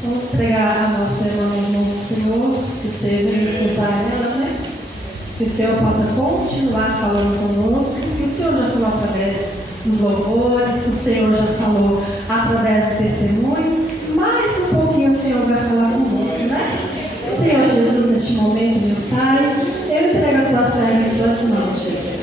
Vamos entregar a nossa irmã nas mãos do Senhor, que o Senhor venha usar ela, né? Que o Senhor possa continuar falando conosco, que o Senhor já falou através dos louvores, que o Senhor já falou através do testemunho. Mais um pouquinho o Senhor vai falar conosco, né? Senhor Jesus, neste momento, meu Pai, eu entrego a tua serva em tuas mãos, Jesus.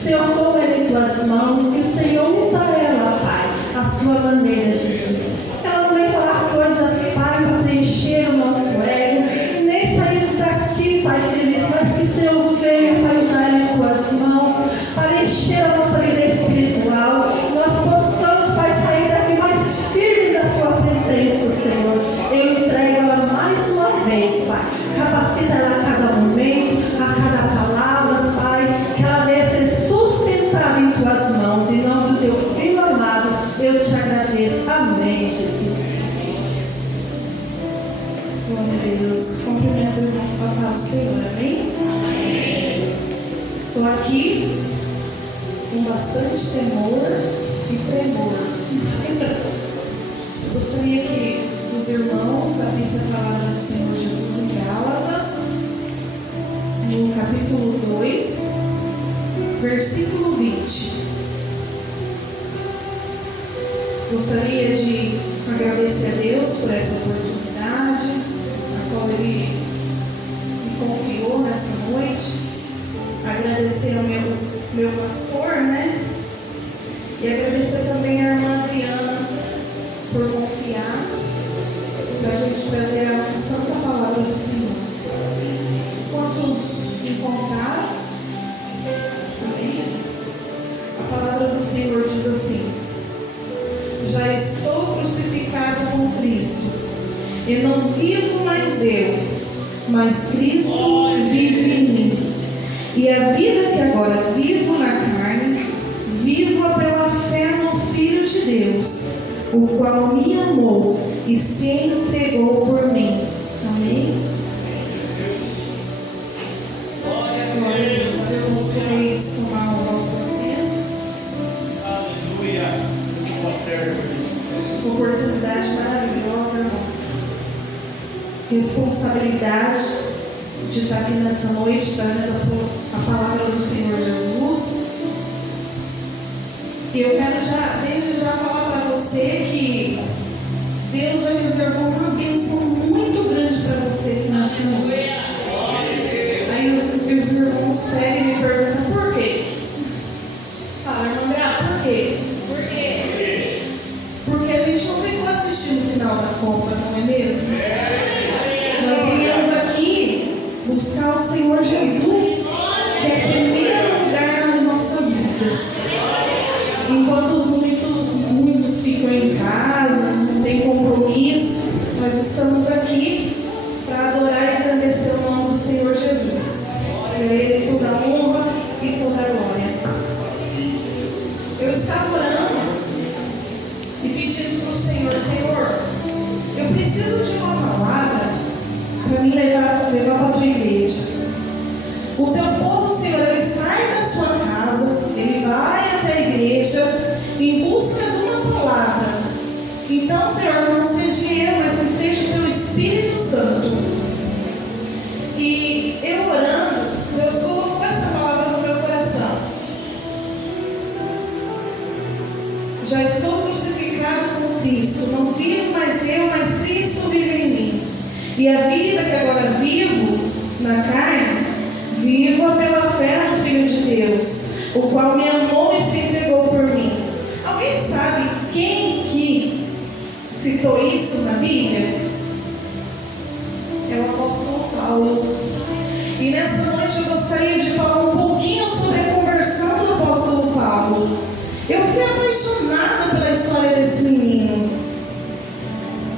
Senhor, toma ela em tuas mãos e o Senhor usa ela, Pai, a sua maneira, Jesus. Ela não vem falar coisas, Pai, para preencher o nosso ego, e nem sairmos daqui, Pai feliz, mas que o Senhor venha, Pai, usar ela em tuas mãos, para encher a nossa vida espiritual. Nós possamos, Pai, sair daqui mais firmes da tua presença, Senhor. Eu entrego ela mais uma vez, Pai. Capacita ela a cada momento, a cada palavra, Pai, que ela venha ser sustentada em tuas mãos. Em nome do teu Filho amado, eu te agradeço. Amém, Jesus. Glória a Deus. Cumprimento os irmãos com a paz do Senhor. Amém? Amém. Estou aqui com bastante temor e tremor. Eu gostaria que os irmãos abrissem a palavra do Senhor Jesus em Gálatas, no capítulo 2, versículo 20. Gostaria de agradecer a Deus por essa oportunidade, a qual Ele me confiou nessa noite. Agradecer ao meu pastor, né? E agradecer também à irmã Adriana por confiar, para a gente trazer a santa palavra do Senhor. Quantos encontraram? Amém? A palavra do Senhor diz assim: já estou crucificado com Cristo, e não vivo mais eu, mas Cristo vive em mim. E a vida que agora vivo na carne, vivo-a pela fé no Filho de Deus, o qual me amou e se entregou por mim. Amém? Glória a Deus. Os irmãos podem tomar o vosso assento. Aleluia. Oportunidade maravilhosa, irmãos. Responsabilidade de estar aqui nessa noite trazendo a palavra do Senhor Jesus. E eu quero desde já falar para você que Deus já reservou uma bênção muito grande para você aqui nessa noite. Aí os irmãos pegam e me perguntam por quê? Fala, irmã André, por quê? Por quê? Porque a gente não ficou assistindo o final da compra, não é mesmo? Nós viemos aqui buscar o Senhor Jesus, que é o primeiro lugar nas nossas vidas. Enquanto muitos ficam em casa, não tem compromisso, nós estamos aqui para adorar e agradecer o nome do Senhor Jesus. E a Ele toda a honra e toda a glória. Eu estava orando e pedindo para o Senhor: Senhor, eu preciso de uma palavra para me levar para a tua igreja. O teu povo, Senhor, ele sai da sua casa, ele vai até a igreja em busca de uma palavra. Então, Senhor, não seja eu, mas seja o teu Espírito Santo. E eu orando, Deus colocou essa palavra no meu coração. Já estou crucificado com Cristo, não vivo mais eu, mas Cristo vive em mim. E a vida que agora vivo na carne, vivo-a pela fé no Filho de Deus, o qual me amou e se entregou por mim. Alguém sabe quem que citou isso na Bíblia? É o apóstolo Paulo. E nessa noite eu gostaria de falar um pouquinho sobre a conversão do apóstolo Paulo. Eu fiquei apaixonada pela história desse menino.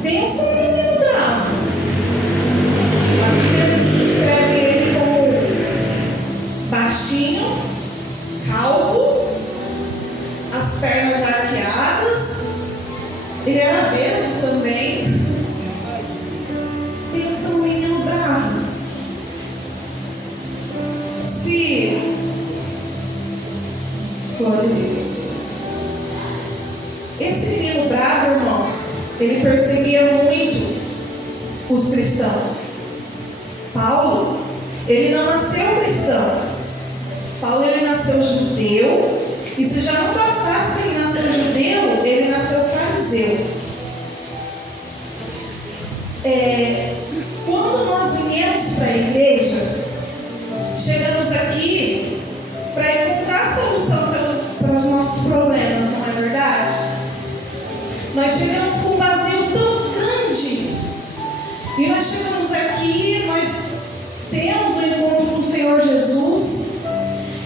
Pensa num menino bravo. Aqui eles descrevem ele como baixinho, calvo, as pernas arqueadas. Ele era vesgo também. Pensa num menino bravo. Glória a Deus. Esse menino bravo, irmãos, ele perseguia muito os cristãos. Paulo, ele não nasceu cristão. Paulo, ele nasceu judeu. E se já não bastasse que ele nasceu judeu, ele nasceu fariseu. Quando nós viemos para a igreja, chegamos aqui para encontrar solução para os nossos problemas, não é verdade? Nós chegamos com um vazio tão grande. E nós chegamos aqui, nós temos um encontro com o Senhor Jesus.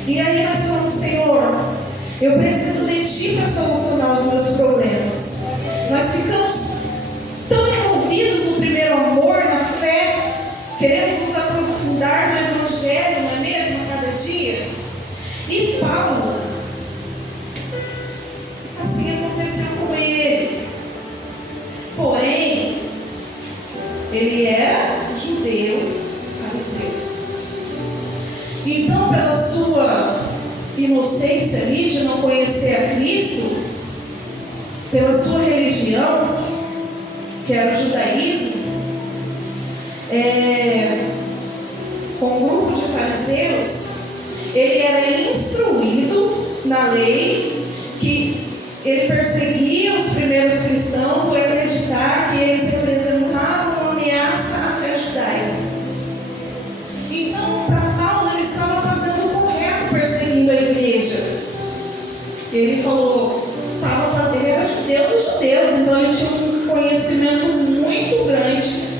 E aí nós falamos: Senhor, eu preciso de Ti para solucionar os meus problemas. Nós ficamos tão envolvidos no primeiro amor, na fé, queremos nos aprofundar no Evangelho, não é mesmo, a cada dia. E Paulo, assim aconteceu com ele. Porém, ele era judeu, fariseu. Então, pela sua inocência ali de não conhecer a Cristo, pela sua religião, que era o judaísmo, com um grupo de fariseus, ele era instruído na lei, que ele perseguia os primeiros cristãos por acreditar que eles representavam uma ameaça à fé judaica. Então, para Paulo, ele estava fazendo o correto, perseguindo a igreja. Ele falou, ele era judeu dos judeus, então ele tinha um conhecimento muito grande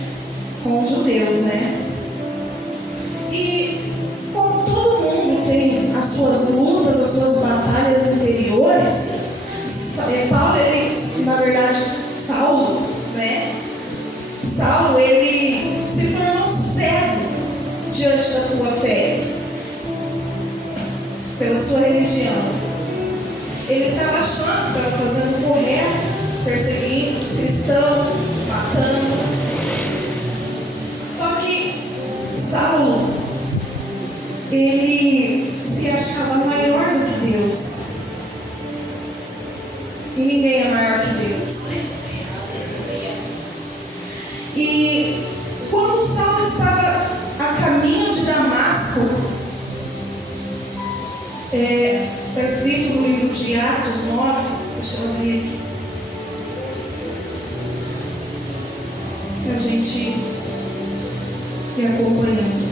com os judeus, né? E como todo mundo tem as suas lutas, as suas batalhas interiores, Paulo, ele, na verdade, Saulo, né? Saulo, ele se tornou cego diante da tua fé, pela sua religião. Ele estava achando que estava fazendo o correto, perseguindo os cristãos, matando. Só que Saulo, ele se achava maior do que Deus. E ninguém é maior que Deus. E quando Saulo estava a caminho de Damasco, está escrito no livro de Atos 9, deixa eu abrir aqui, para a gente ir acompanhando.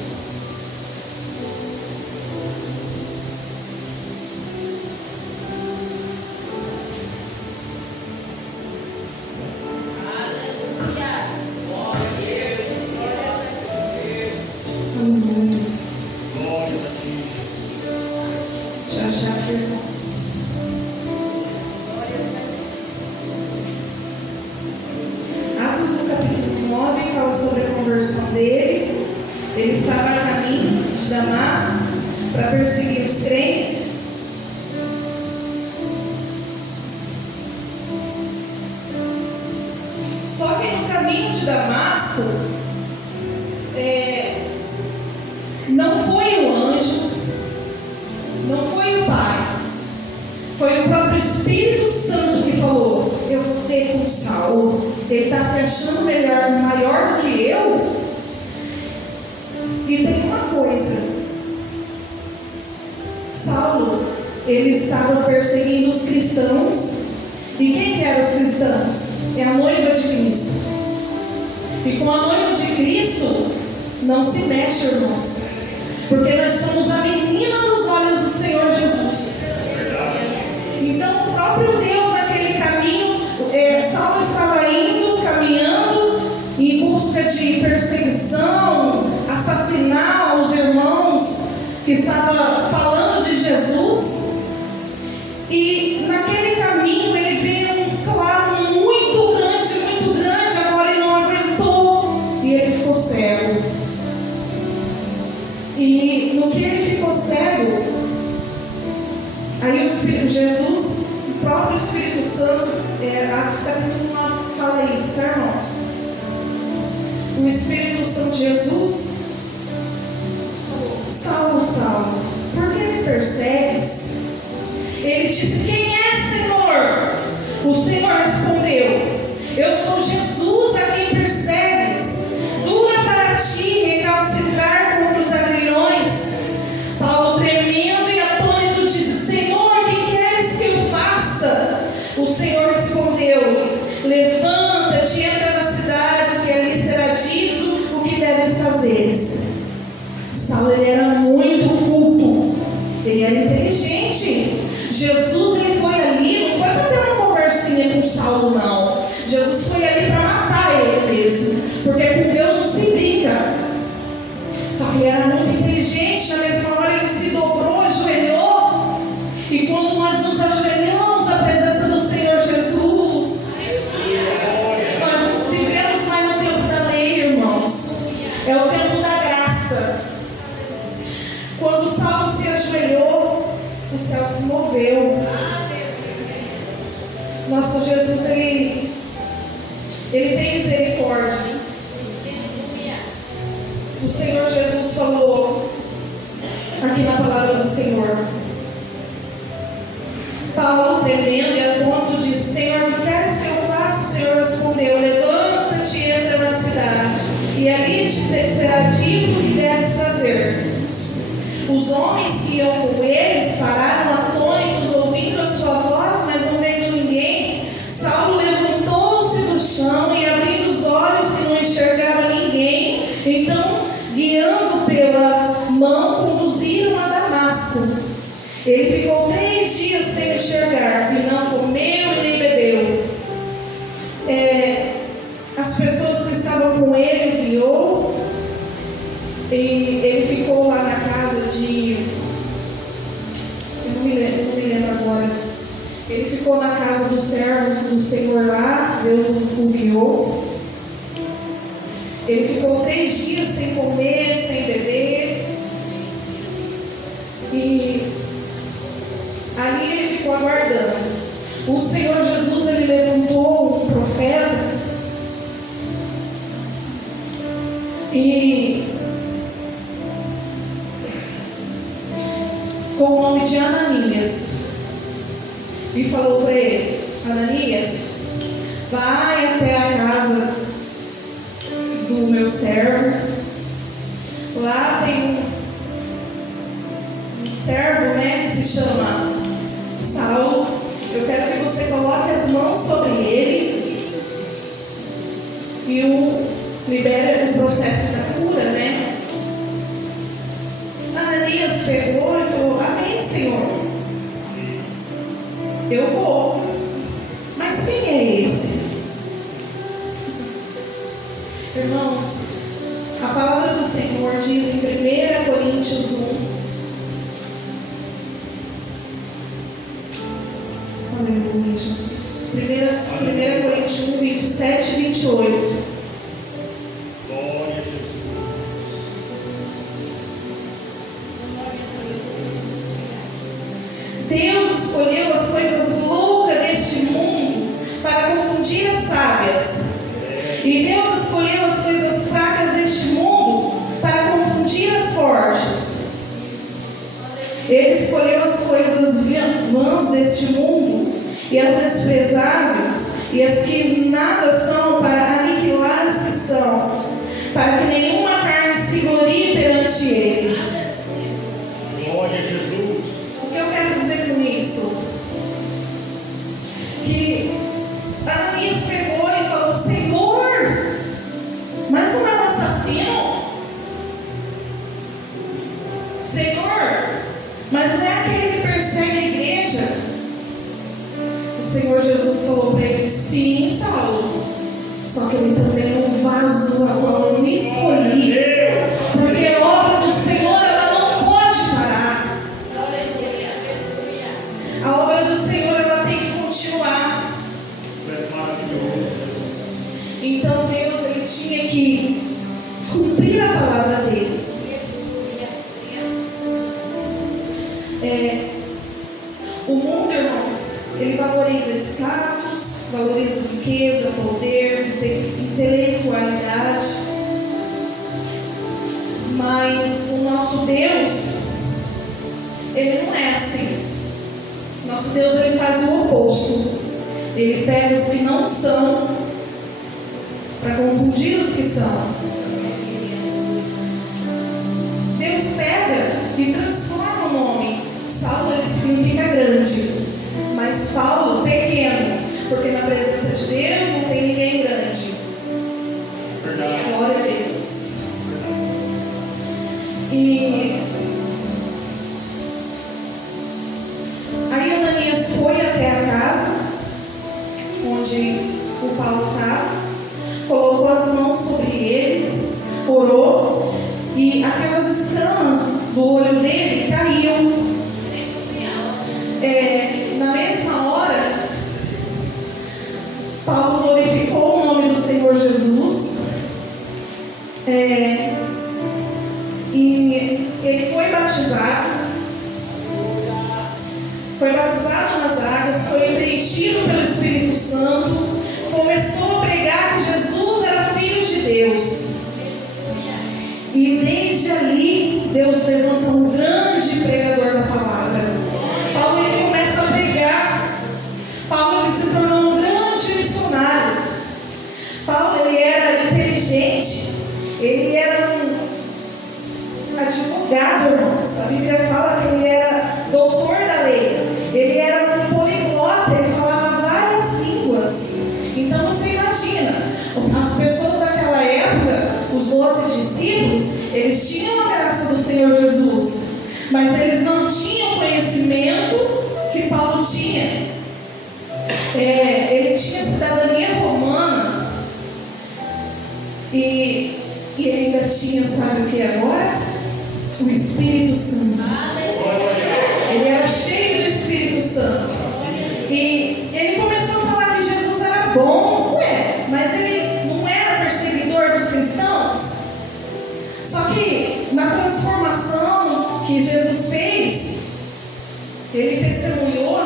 Atos no capítulo 9 fala sobre a conversão dele. Ele estava a caminho de Damasco para perseguir os crentes. Só que no caminho de Damasco, não foi o anjo, não foi o Pai, foi o próprio Espírito Santo que falou: eu vou ter com Saulo, ele está se achando maior do que eu. E tem uma coisa, Saulo, ele estava perseguindo os cristãos. E quem que eram os cristãos? É a noiva de Cristo. E com a noiva de Cristo não se mexe, irmãos, porque nós somos a menina dos olhos do Senhor Jesus. Então o próprio Deus naquele caminho, Saulo estava indo, caminhando em busca de perseguição, assassinar os irmãos que estavam falando de Jesus. E naquele caminho ele vê um claro muito grande, agora ele não aguentou e ele ficou cego. E no que ele ficou cego, aí Jesus, o próprio Espírito Santo, Atos capítulo 9 fala isso, tá, irmãos? O Espírito Santo de Jesus falou: Saulo, Saulo, por que me persegues? Ele disse: quem é, Senhor? O Senhor respondeu: eu sou Jesus a quem persegues. porque com Deus não se brinca. Só que ele era muito inteligente. Na mesma hora ele se dobrou, ajoelhou. E quando nós nos ajoelhamos na presença do Senhor Jesus, nós não vivemos mais no tempo da lei, irmãos. É o tempo da graça. Quando Saulo se ajoelhou, o céu se moveu. Nosso Jesus, ele tem misericórdia. O Senhor Jesus falou aqui na palavra do Senhor. Paulo, tremendo e atônito, disse: Senhor, o que queres que eu faça? O Senhor respondeu: levanta-te e entra na cidade, e ali te será dito o que deves fazer. Os homens que iam com eles pararam atônitos, ouvindo a sua voz, mas não vendo ninguém. Saulo levantou-se do chão e, abrindo os olhos, que não enxergava ninguém, então, guiando pela mão, conduziram a Damasco. Ele ficou 3 dias sem enxergar, e não comeu e nem bebeu. As pessoas que estavam com ele guiou, e ele ficou lá na casa de... Eu não me lembro agora. Ele ficou na casa do servo do Senhor lá, Deus o guiou. Ele ficou 3 dias sem comer, sem beber. E ali ele ficou aguardando. O Senhor Jesus, ele levantou um profeta e com o nome de Ananias, e falou para ele: Ananias, vai até a casa do meu servo. Lá tem um servo, né, que se chama Saulo. Eu quero que você coloque as mãos sobre ele e o libere o processo da cura, né? Ananias pegou e falou: amém, Senhor, eu vou. Mas quem é esse? Irmãos, a palavra do Senhor diz em 1 Coríntios 1, aleluia, Jesus. 1 Coríntios 1, 27 e 28. Glória a Jesus. Deus escolheu as coisas loucas deste mundo para confundir as sábias. E Deus escolheu as coisas fracas deste mundo para confundir as fortes. Ele escolheu as coisas vãs deste mundo e as desprezáveis e as que nada são, para aniquilar as que são, para que nenhuma carne se glorie perante ele. Glória a Jesus. O que eu quero dizer com isso? Que Ananias pegou e falou: Senhor, mas não é um assassino? Senhor, mas não é aquele que persegue a igreja? O Senhor Jesus falou para ele: sim, Saulo, só que ele também é um vaso a qual eu me escolhi, porque a obra do Senhor, ela não pode parar. A obra do Senhor, ela tem que continuar. Tu és maravilhoso. Então Deus, ele tinha que cumprir a palavra dele. O mundo, irmãos, ele valoriza status, valoriza riqueza, poder, intelectualidade. Mas o nosso Deus, ele não é assim. Nosso Deus, ele faz o oposto. Ele pega os que não são para confundir os que são. Deus pega e transforma o nome. Saulo, ele significa grande, mas Paulo, pequeno, porque na presença de Deus não tem ninguém grande. Verdade. Glória a Deus. E aí Ananias foi até a casa onde o Paulo estava, colocou as mãos sobre orou e aquelas escamas do olho dele caíam. Na mesma hora, Paulo glorificou o nome do Senhor Jesus, e ele foi batizado nas águas, foi preenchido pelo Espírito Santo, começou a pregar que Jesus era Filho de Deus. E desde ali, Deus levanta um grande pregador da palavra. Paulo ele começa a pregar. Paulo ele se tornou um grande missionário. Paulo ele era inteligente. Ele era um advogado, irmãos. A Bíblia fala que ele era doutor da lei. Ele era um poliglota. Ele falava várias línguas. Então você imagina, as pessoas daquela época, os 12 discípulos, eles tinham a graça do Senhor Jesus, mas eles não tinham o conhecimento que Paulo tinha. Ele tinha cidadania romana e ele ainda tinha, sabe o que agora? O Espírito Santo. Ele era cheio do Espírito Santo. E ele começou a falar que Jesus era bom, mas ele não era perseguidor dos cristãos. Só que na transformação que Jesus fez, ele testemunhou,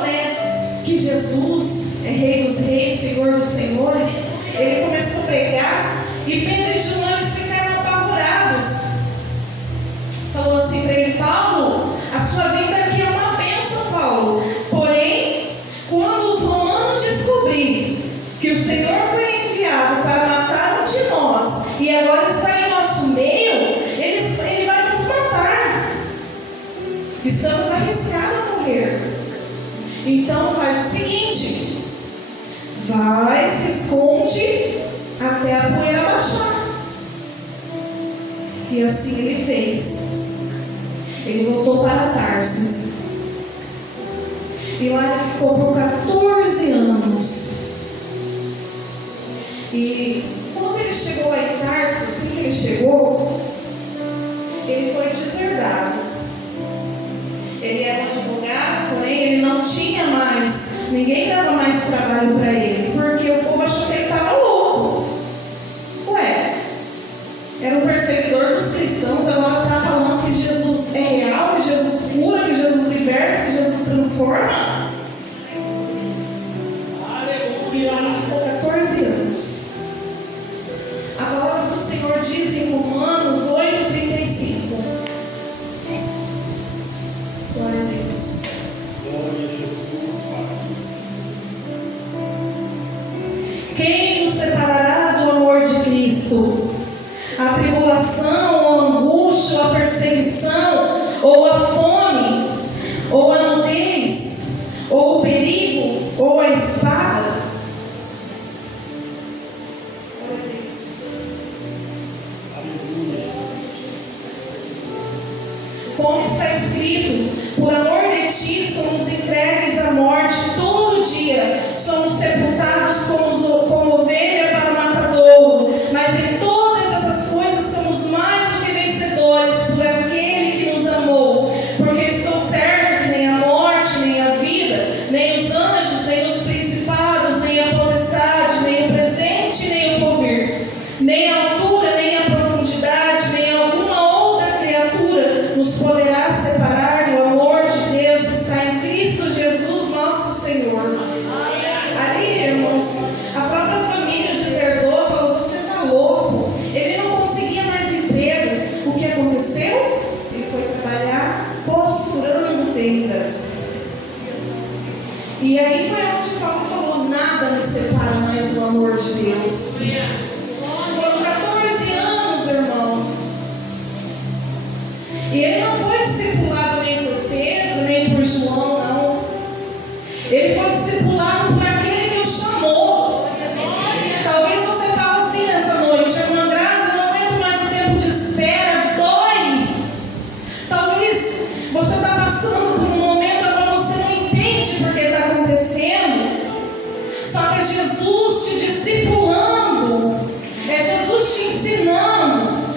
que Jesus é Rei dos Reis, Senhor dos Senhores. Ele começou a pregar e Pedro e João eles ficaram apavorados. Falou assim para ele: Paulo, a sua vida aqui é uma bênção, Paulo. Porém, quando os romanos descobrirem que o Senhor foi enviado para matar um de nós e agora está em nosso meio, ele vai nos matar. Estamos arriscados a morrer. Então faz o seguinte: vai, se esconde até a poeira baixar. E assim ele fez. Ele voltou para Tarsis. E lá ele ficou por 14 anos. E quando ele chegou lá em Tarsis, assim que ele chegou, ele foi deserdado. Ele era um advogado, porém ele não tinha mais, ninguém dava mais trabalho para ele, porque o povo achou que ele estava louco. Era um perseguidor dos cristãos, agora está falando que Jesus é real, que Jesus cura, que Jesus liberta, que Jesus transforma. E lá ele ficou 14 anos. A palavra do Senhor diz em Romanos 8:35. Glória a Deus. Glória a Jesus, Pai. Quem nos separará do amor de Cristo? A tribulação, ou a angústia, ou a perseguição, ou a fome, ou a nudez, ou o perigo, ou a espada. Glória a Deus. Aleluia. Como está escrito: por amor de ti somos entregues à morte todo dia, somos sepultados como ovelha para o matadouro, mas em todas essas coisas somos mais do que vencedores por aquele que nos amou, porque estou certo que nem a morte, nem a vida, nem os anjos, nem os principados, nem a potestade, nem o presente, nem o porvir, nem a altura, nem a profundidade, nem alguma outra criatura nos poderá separar do amor de Deus que está em Cristo Jesus nosso Senhor. Ali, irmãos, a própria família deserdou, falou: você está louco. Ele não conseguia mais emprego. O que aconteceu? Ele foi trabalhar costurando tendas. E aí foi onde Paulo falou: nada me separa mais do amor de Deus. Foram 14 anos, irmãos. E ele não foi discipulado nem por Pedro, nem por João, não. Ele foi discipulado por aquele que o chamou. Talvez você fale assim nessa noite: irmã Graça, eu não aguento mais o tempo de espera, dói. Talvez você está passando por um momento agora você não entende porque está acontecendo. Só que é Jesus te discipulando, é Jesus te ensinando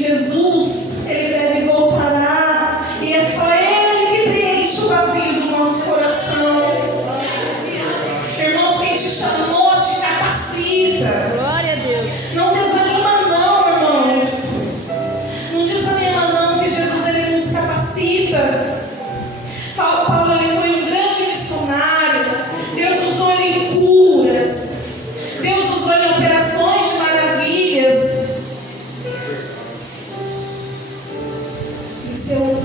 Jesus, Ele breve voltará, e é só Ele que preenche o vazio do nosso coração. Irmãos, quem te chamou te capacita. Glória a Deus. Não desanima não, irmãos. Não desanima não, que Jesus Ele nos capacita. Paulo ele foi um grande missionário. Deus usou ele em curas. Deus usou ele em operações de maravilhas. E seu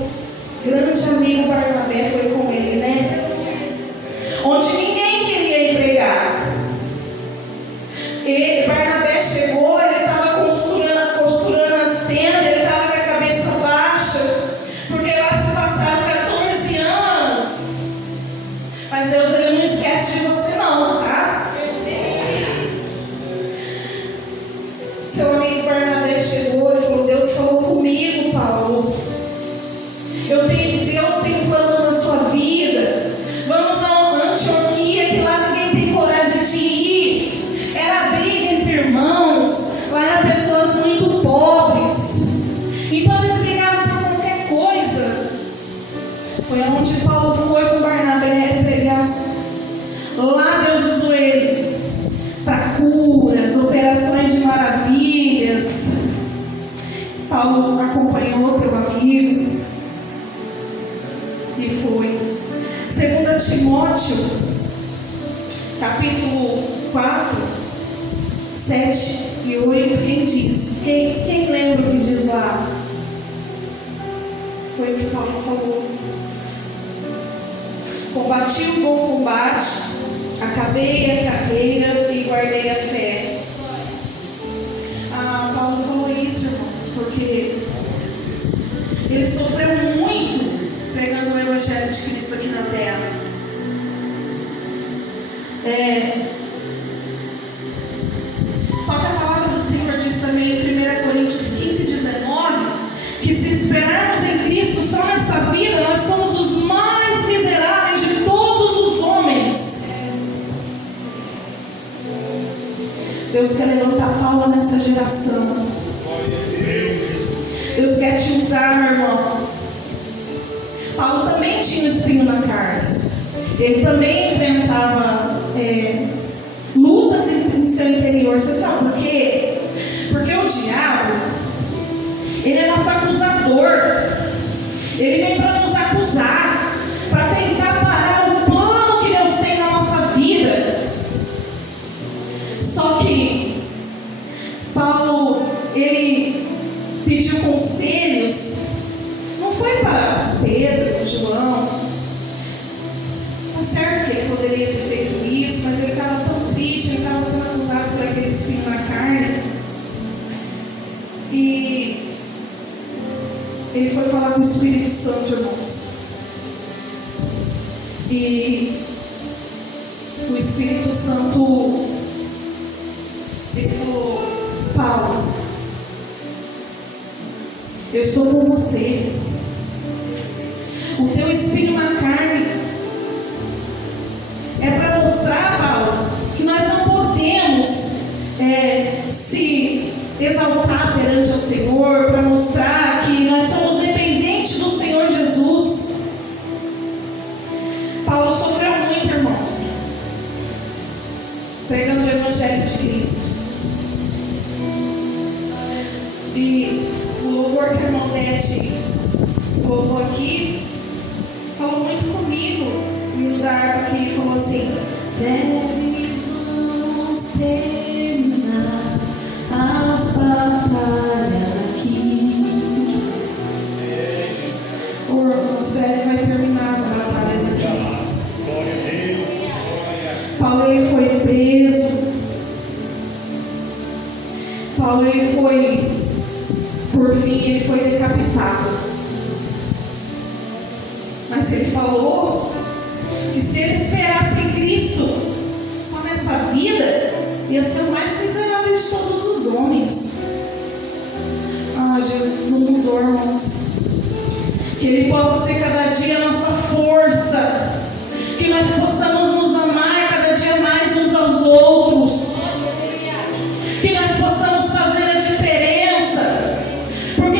grande amigo Barnabé foi com ele, né? Onde ninguém queria ir pregar. Barnabé chegou, ele estava costurando as tendas, ele estava com a cabeça baixa, porque lá se passaram 14 anos. Mas Deus ele não esquece de você não, tá? Seu amigo Barnabé chegou e falou: Deus falou comigo, Paulo. Deus tem um plano na sua vida. Vamos na Antioquia, que lá ninguém tem coragem de ir. Era briga entre irmãos, lá eram pessoas muito pobres. Então eles brigavam por qualquer coisa. Foi onde Paulo foi com Barnabé pregar. Lá Deus usou ele para curas, operações de maravilhas. Paulo acompanhou teu amigo e foi. 2 Timóteo, capítulo 4, 7 e 8, quem diz? Quem lembra o que diz lá? Foi o que Paulo falou. Combati o bom combate, acabei a carreira e guardei a fé. Paulo falou isso, irmãos, porque ele sofreu muito pregando o Evangelho de Cristo aqui na terra. Só que a palavra do Senhor diz também em 1 Coríntios 15, 19, que se esperarmos em Cristo só nessa vida, nós somos os mais miseráveis de todos os homens. Deus quer levantar Paulo nessa geração. Deus quer te usar, meu irmão. Paulo também tinha um espinho na carne. Ele também enfrentava lutas em seu interior. Você sabe por quê? Porque o diabo, ele é nosso acusador. Ele vem para nos acusar, para tentar parar o plano que Deus tem na nossa vida. Só que Paulo, ele pediu conselhos. Não foi para Pedro, João. Tá certo que ele poderia ter feito isso, mas ele estava tão triste, ele estava sendo acusado por aquele espinho na carne. E ele foi falar com o Espírito Santo, irmãos. E o Espírito Santo, ele falou: Paulo, eu estou com você. O teu espinho na carne é para mostrar, Paulo, que nós não podemos se exaltar perante o Senhor, para mostrar que nós somos dependentes do Senhor Jesus. Paulo sofreu muito, irmãos, pregando o Evangelho de Cristo. E o louvor que a irmã Dete louvou aqui falou muito comigo, no da harpa, que falou assim: devemos terminar as batalhas aqui. O irmãos velho vai terminar as batalhas aqui. Paulo ele foi preso. Paulo ele foi, por fim, ele foi decapitado. Mas ele falou que se ele esperasse em Cristo só nessa vida, ia ser o mais miserável de todos os homens. Jesus não mudou, irmãos. Que Ele possa ser cada dia a nossa força, que nós possamos nos amar cada dia mais uns aos outros, que nós possamos fazer a diferença, porque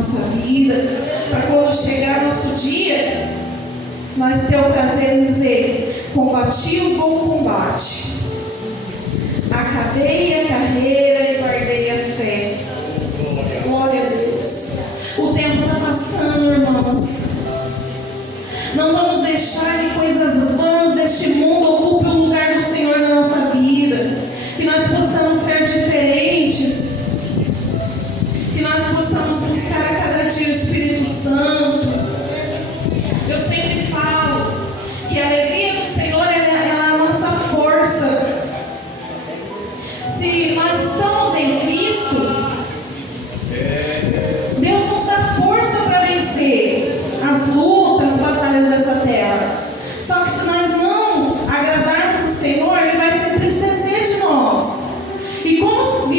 nossa vida, para quando chegar nosso dia, nós ter o prazer em dizer: combati o bom combate, acabei a carreira e guardei a fé. Glória a Deus. O tempo está passando, irmãos. Não vamos deixar que coisas vãs deste mundo ocupem o lugar do Senhor na nossa vida. Que nós possamos ser diferentes. Que nós possamos buscar a cada dia o Espírito Santo. Eu sempre falo que a alegria do Senhor é a nossa força. Se nós estamos em Cristo, Deus nos dá força para vencer as lutas, as batalhas dessa terra. Só que se nós não agradarmos o Senhor, Ele vai se entristecer de nós. E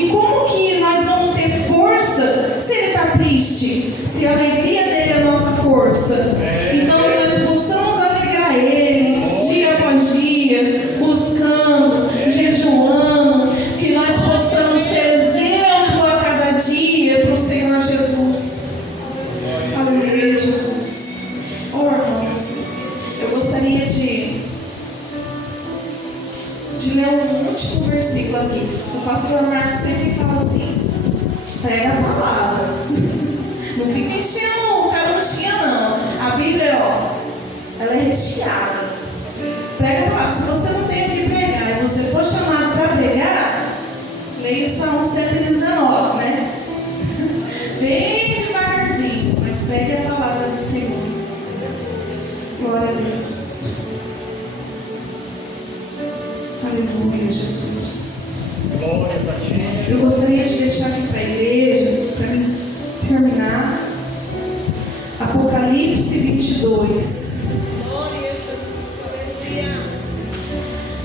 como que nós vamos ter força se Ele está triste? Se a alegria dele é a nossa força. Então que nós possamos alegrar Ele dia após dia, buscando, jejuando, que nós possamos ser exemplo a cada dia para o Senhor Jesus. Aleluia, Jesus. Oh, irmãos, eu gostaria de ler um último versículo aqui. O pastor Marcos sempre fala assim: prega a palavra. Não fica enchendo carotinha, não. A Bíblia, ela é recheada. Prega a palavra. Se você não tem o que pregar e você for chamado para pregar, leia o Salmo 119, né? Bem devagarzinho, mas pegue a palavra do Senhor. Glória a Deus. Aleluia, Jesus. Glórias a ti. Eu gostaria de deixar aqui para a igreja, para mim terminar, Apocalipse 22. Glória a Jesus. Aleluia.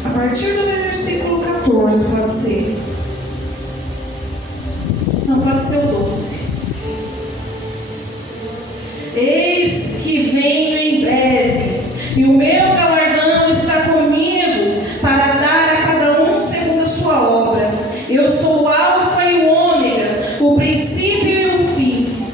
A partir do versículo 14, pode ser. Não, pode ser o 12. Eis que venho em breve, e o meu galardão está comigo, para dar a cada um segundo a sua obra. Eu sou o Alfa e o Ômega, o princípio e o fim,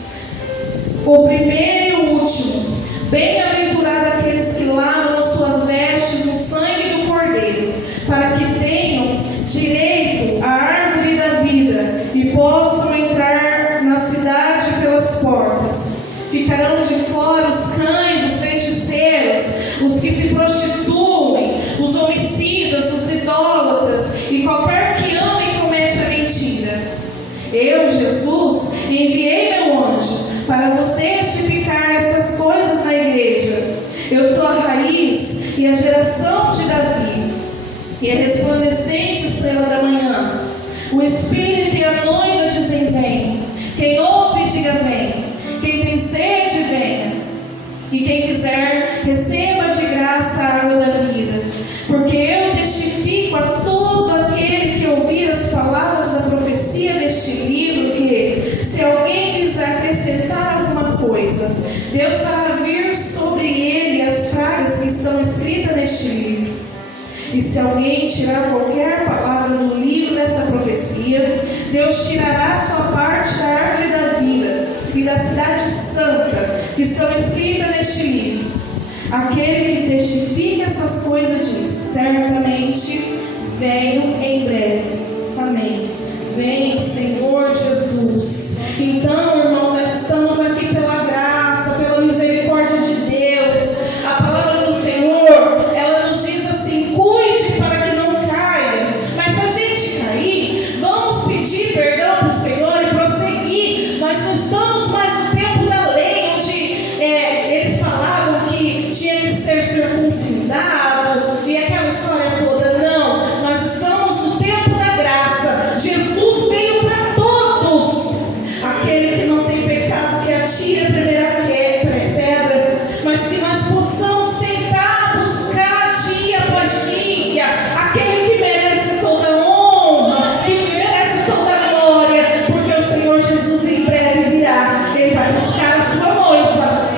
o primeiro e o último. Bem-aventurado aqueles que lavam as suas vestes no sangue do Cordeiro, para que tenham direito à árvore da vida e possam entrar na cidade pelas portas. Ficarão de fora os cães, os feiticeiros, os que se prostituem, os homicidas, os idólatras e qualquer que ama e comete a mentira. Eu, Jesus, enviei meu anjo para vos testificar essas coisas na igreja. Eu sou a raiz e a geração de Davi, e a resplandecente estrela da manhã. O Espírito e a noiva dizem: vem. Quem ouve, diga: vem. Quem tem sede, venha. E quem quiser, receba de graça a água da vida. Porque eu testifico a todo aquele que ouvir as palavras da profecia deste livro, que, se alguém quiser acrescentar alguma coisa, Deus fará vir sobre ele as pragas que estão escritas neste livro. E se alguém tirar qualquer palavra do livro desta profecia, Deus tirará a sua parte da árvore da vida e da cidade santa, que estão escritas neste livro. Aquele que testifica essas coisas diz: certamente venho em breve. Amém. Vem, Senhor Jesus. Então, irmãos, nós estamos aqui pela graça, pela misericórdia de Deus. A palavra do Senhor, ela nos diz assim: cuide para que não caia. Mas se a gente cair, vamos pedir perdão para o Senhor e prosseguir. Nós não estamos mais no tempo da lei, onde eles falavam que tinha que ser circuncidado e aquela história toda. Não, nós estamos no tempo da graça. Jesus veio para todos. Aquele que não tem pecado, que atire a primeira pedra. Mas que nós possamos tentar buscar dia após dia aquele que merece toda honra, que merece toda glória, porque o Senhor Jesus em breve virá. Ele vai buscar a sua noiva.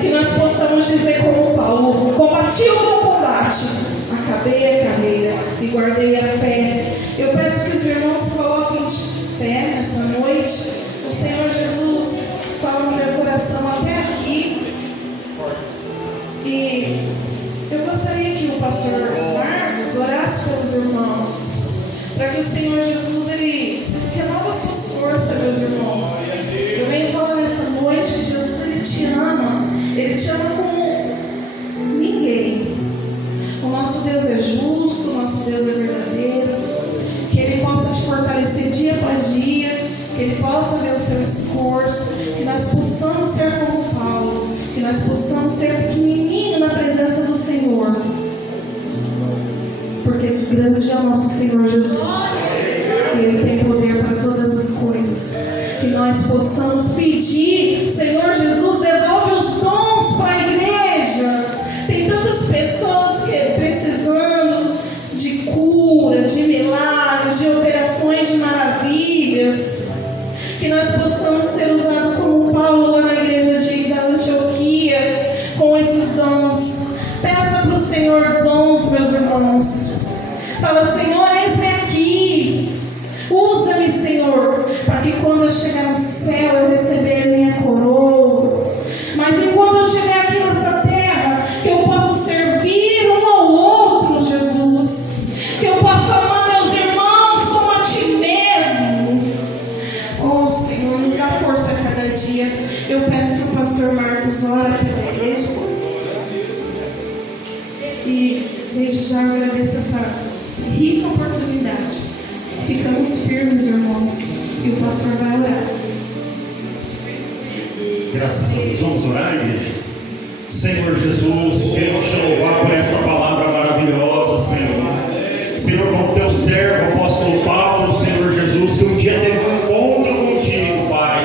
Que nós possamos dizer como Paulo: combati o bom combate, acabei a carreira e guardei a fé. Eu peço que os irmãos coloquem de pé nessa noite. O Senhor Jesus pastor Marcos orasse pelos irmãos, para que o Senhor Jesus, Ele renova suas forças, meus irmãos. Eu venho falando nessa noite que Jesus, Ele te ama como ninguém. O nosso Deus é justo, o nosso Deus é verdadeiro. Que Ele possa te fortalecer dia após dia, que Ele possa ver o seu esforço, que nós possamos ser como Paulo, que nós possamos ser pequenininho na presença do Senhor, porque grande é o nosso Senhor Jesus, e Ele tem poder para todas as coisas. Que nós possamos pedir: Senhor Jesus, devolve os dons para a igreja. Tem tantas pessoas precisando de cura, de milagres, de operações, de maravilhas. Que nós possamos ser usados como Paulo lá na igreja da Antioquia, com esses dons. Peça para o Senhor dons, meus irmãos. Fala: Senhor, eis-me aqui. Usa-me, Senhor, para que quando eu chegar no céu eu receber a minha coroa. Mas enquanto eu chegar aqui nessa terra, que eu possa servir um ao outro, Jesus. Que eu possa amar meus irmãos como a Ti mesmo. Oh, Senhor, nos dá força a cada dia. Eu peço que o pastor Marcos ore pela igreja. E desde já eu agradeço essa rica oportunidade. Ficamos firmes, irmãos, e o pastor vai orar. Graças a Deus. Vamos orar, igreja? Senhor Jesus, queremos te louvar por esta palavra maravilhosa, Senhor. Senhor, como teu servo, apóstolo Paulo, Senhor Jesus, que um dia teve um encontro contigo, Pai,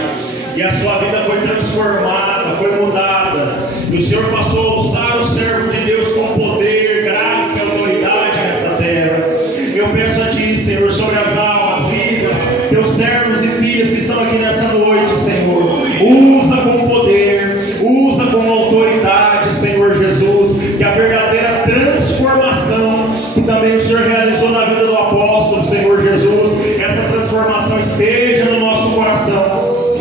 e a sua vida foi transformada, foi mudada, e o Senhor passou a usar o servo de Deus com poder, graça e autoridade nessa terra. Eu peço a Ti, Senhor, sobre as almas, vidas, teus servos e filhas que estão aqui nessa noite, Senhor, usa com poder, usa com autoridade, Senhor Jesus, que a verdadeira transformação que também o Senhor realizou na vida do apóstolo, Senhor Jesus, essa transformação esteja no nosso coração,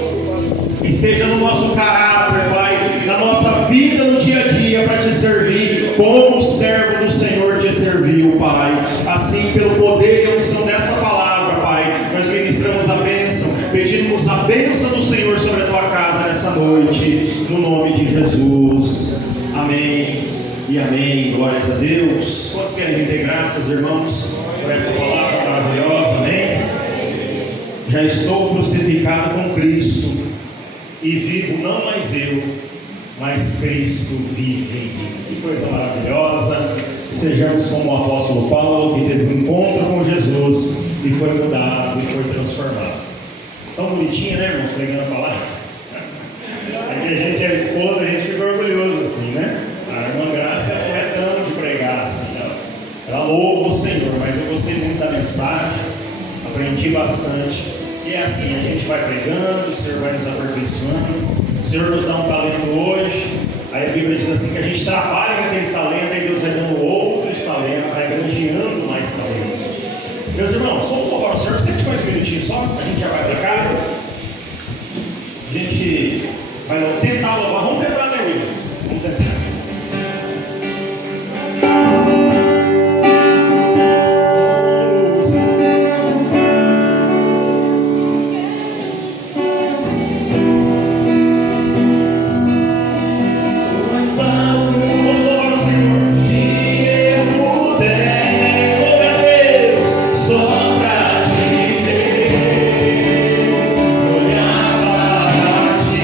esteja no nosso caráter, Pai, na nossa vida no dia a dia, para Te servir como o servo do Senhor te serviu, Pai. Assim, pelo poder e unção desta palavra, Pai, nós ministramos a bênção, pedimos a bênção do Senhor sobre a Tua casa nessa noite, no nome de Jesus. Amém e amém. Glórias a Deus. Quantos querem render graças, irmãos, por essa palavra maravilhosa? Amém? Já estou crucificado com Cristo, e vivo não mais eu, mas Cristo vive em mim. Que coisa maravilhosa. Sejamos como o apóstolo Paulo, que teve um encontro com Jesus e foi mudado e foi transformado. Tão bonitinho, né, irmãos, pregando a palavra? Aqui a gente é esposa, a gente fica orgulhoso assim, né? A irmã Graça não é tão de pregar assim, não. Ela louva o Senhor, mas eu gostei muito da mensagem, aprendi bastante. E é assim, a gente vai pregando, o Senhor vai nos aperfeiçoando, o Senhor nos dá um talento hoje, aí a Bíblia diz assim que a gente trabalha com aqueles talentos, aí Deus vai dando outros talentos, vai granjeando mais talentos. Meus irmãos, vamos louvar o Senhor, sempre mais um minutinho só, a gente já vai para casa, a gente vai tentar louvar, vamos tentar, né, William? Vamos tentar. Olhar para ti.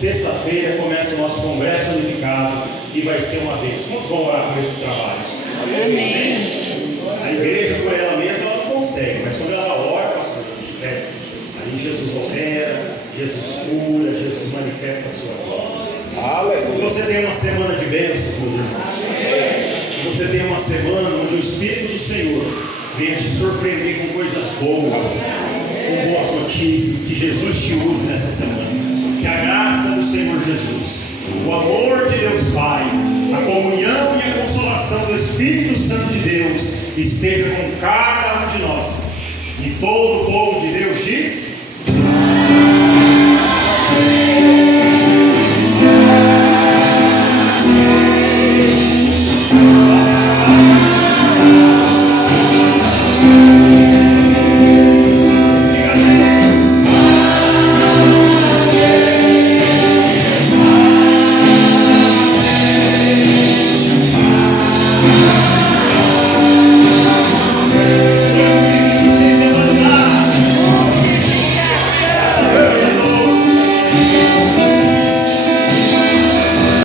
sexta-feira começa o nosso congresso unificado e vai ser uma vez. Quantos vão orar por esses trabalhos? Amém. A igreja por ela mesma ela não consegue, mas quando ela ora, pastor, aí Jesus opera, Jesus cura, Jesus manifesta a sua glória. Você tem uma semana de bênçãos, meus irmãos. Você tem uma semana onde o Espírito do Senhor venha te surpreender com coisas boas, com boas notícias, que Jesus te use nessa semana. Que a graça do Senhor Jesus, o amor de Deus Pai, a comunhão e a consolação do Espírito Santo de Deus esteja com cada um de nós. E todo o povo de Deus diz: